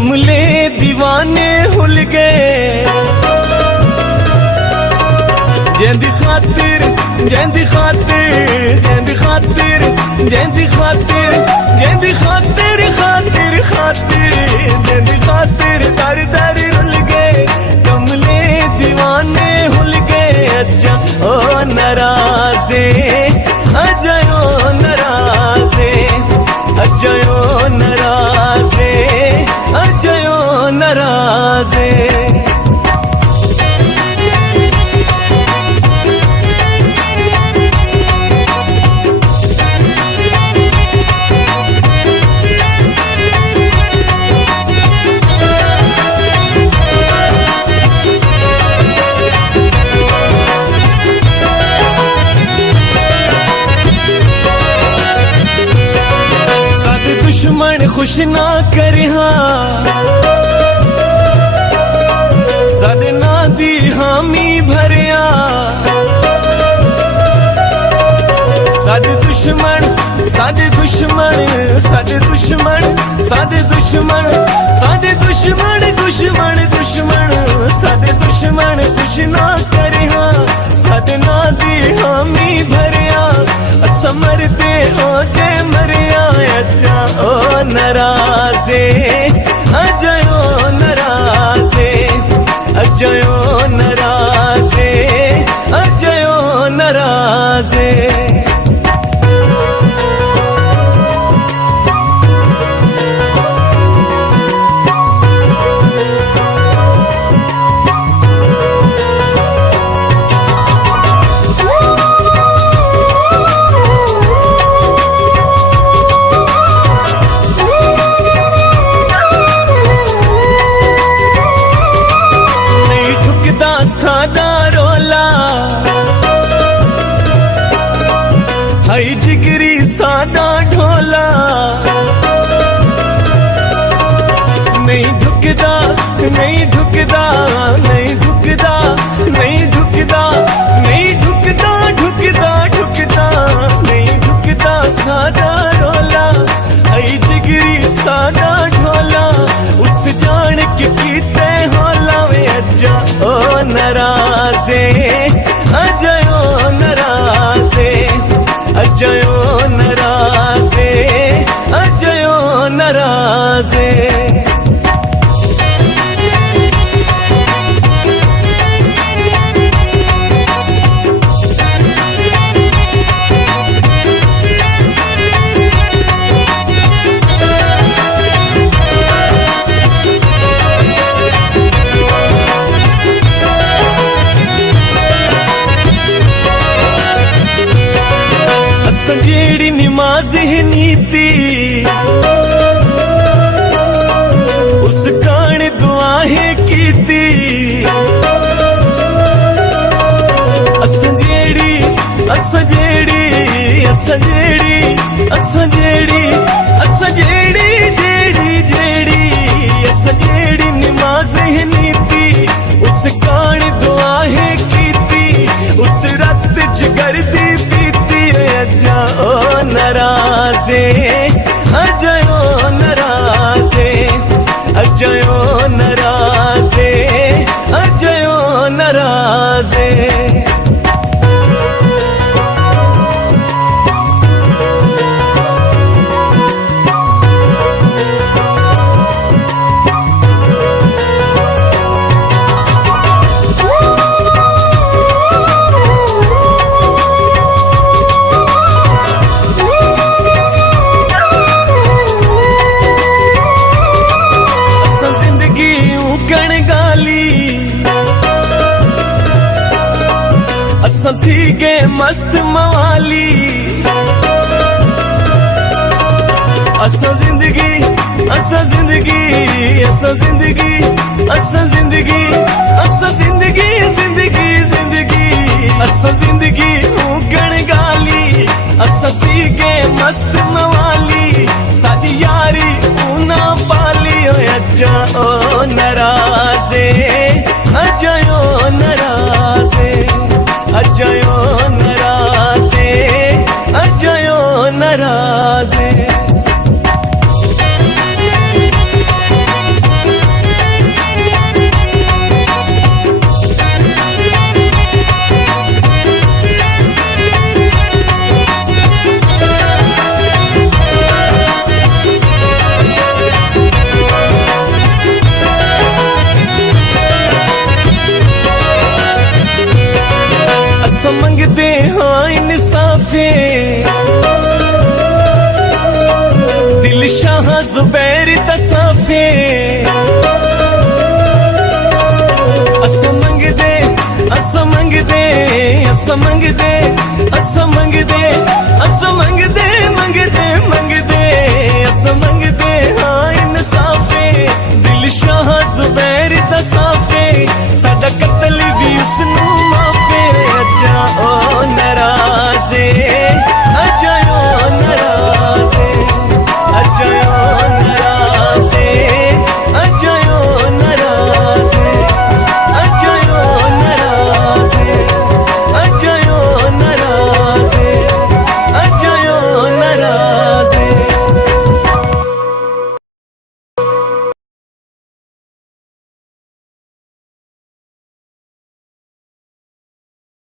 कमले दीवाने हुल गए। जेंदी खातिर जेंदी खातिर जेंदी खातिर जेंदी खातिर जेंदी खातिर खातिर खातिर जेंदी खातिर दर दर रुल गए। कमले दीवाने हुल गए। अज्जा ओ नाराज़े अजय ओ नाराज़े अजय ओ नाराज़े अजय ओ नाराज़े। दुश्मन खुश ना करिहा सदना दी हामी भरिया। सद दुश्मन सद दुश्मन सद दुश्मन सद दुश्मन सद दुश्मन दुश्मन दुश्मन सद दुश्मन खुश ना करिहा सदना दी हामी भरिया। समरते हो जे मरिया। अज्जा ओ नाराज़े अजय ओ नाराज़े अजय ओ नाराज़े अजय ओ नाराज़े। सादा रोला हाई जिगरी सादा ढोला। नहीं ढुकदा नहीं ढुकदा नहीं ढुकदा नहीं ढुकदा नहीं ढुकदा ढुकदा ढुकदा नहीं ढुकदा सादा रोला हाई जिगरी सादा ढोला। उस जान के कीते होला वे अज्जा ओ नाराज़े अजय ओ नाराज़े अजय ओ नाराज़े अजय ओ नाराज़े। जेड़ी नमाज है नीति उस कान दुआ है कीती। असा जेड़ी असा जेड़ी असा जेड़ी असा जेड़ी असा जेड़ी जेड़ी जेड़ी असा जेड़ी नमाज है नीति उस कान दुआ है कीती। उस रत जिगर दी अज्जा ओ नाराज़े अजय ओ नाराज़े अजय ओ नाराज़े अजय ओ नाराज़े। असा थी गए मस्त मवाली। असा जिंदगी असा जिंदगी असा जिंदगी असा जिंदगी असा जिंदगी जिंदगी जिंदगी असा जिंदगी उगण गाली। असा थी गए मस्त मवाली साडी यारी ऊना पाली। अज्जा ओ नाराज़े अजय ओ नाराज़े अजय ओ नाराज़े अजय ओ नाराज़े। असां मंगदे हाँ इंसाफे दिल शाह ज़ुबैर दा साफे असां मंगदे असां मंगदे असां मंगदे असां मंगदे असां मंगदे